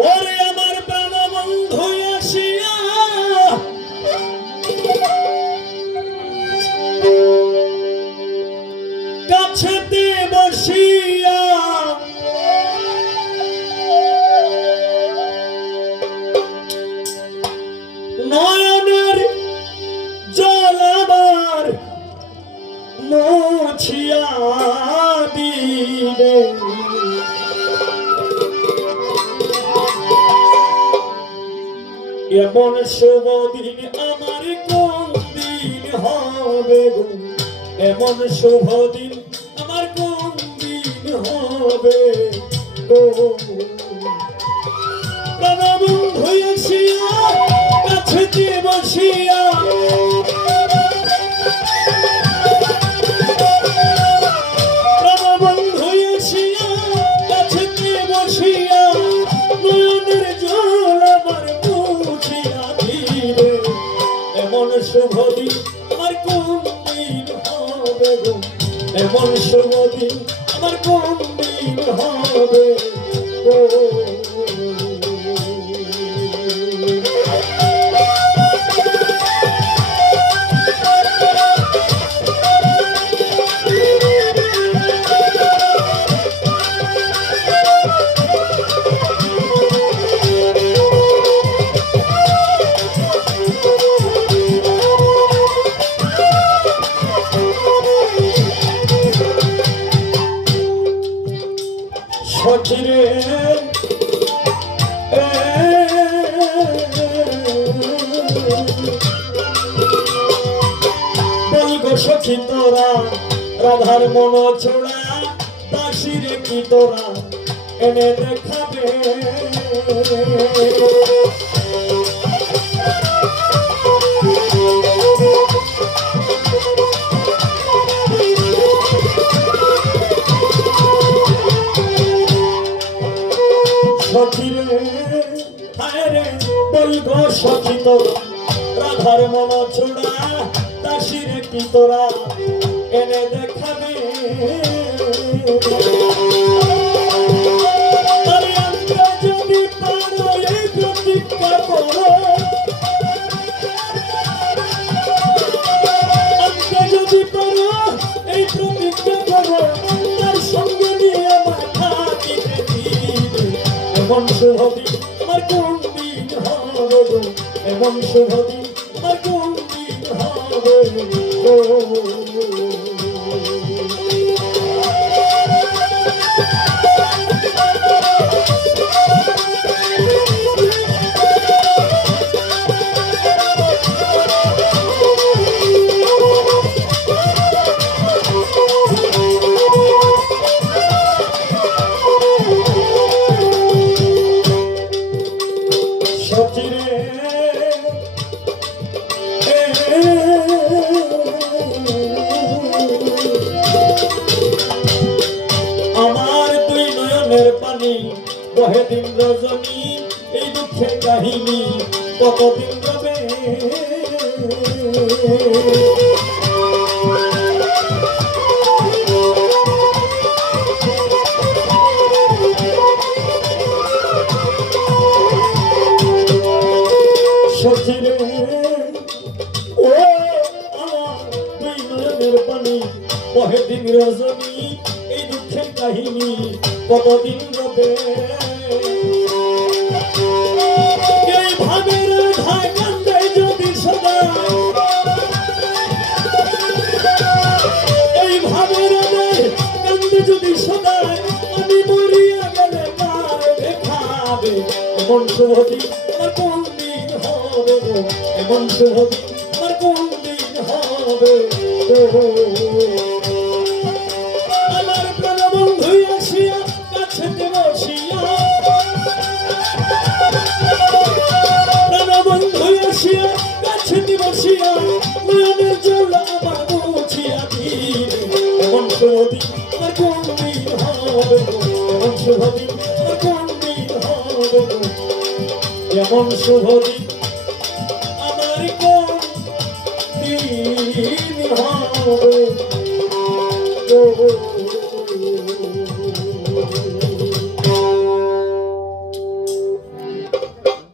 ওরে আমার প্রাণ বন্ধু আসিয়া কাছেতে বসিয়া নয়নের জল আমার মুছিয়া দিলে এমন শুভ দিন আমার কোন দিন হবে গো, এমন শুভ দিন আমার কোন দিন হবে গো। প্রাণবন্ধু আসিয়া কাছেতে বসিয়া প্রাণবন্ধু আসিয়া কাছেতে বসিয়া নয়নের জল আমার মুছিয়া দিলে এমন শুভ দিন আমার কোন দিন হবে গো, এমন শুভ দিন আমার কোন দিন হবে গো। সখিরে বলগো সখী তোরা রাধার মন ছোড়া দাসিরে কি তোরা এনে দেখাবে সখিরে হায়রে বলগো সখী তোরা রাধার মন ছোড়া দাসিরে কি তোরা এনে দেখাবে যদি পারো এই প্রতিজ্ঞা করো, যদি পারো এই প্রতিজ্ঞা করো তার সঙ্গে নিয়ে মাথা দিতে দিবে এমন শুভ দিন আমার কোন দিন হবে গো, এমন শুভ দিন আমার কোন দিন হবে গো। আমার দুই নয়নের পানি বহে দিন রজনী এই দুঃখের কাহিনী কতদিন রবে সখিরে ও আমার দুই নয়নের পানি বহে দিন রজনী এই দুঃখের কাহিনী কতদিন রবে এইভাবে রাধা কান্দে যদি সদা, এইভাবে রাধা কান্দে যদি সদা আমি মরিয়া গেলে কার দেখাবে এমন শুভ দিন আমার কোন দিন হবে গো, এমন শুভ দিন আমার কোন দিন হবে গো। আমার প্রাণবন্ধু আসিয়া কাছেতে বসিয়া প্রাণবন্ধু আসিয়া কাছেতে বসিয়া নয়নের জল আমার মুছিয়া দিলে এমন শুভ দিন আমার কোন দিন হবে গো, এমন শুভ দিন আমার কোন দিন হবে গো, এমন শুভ দিন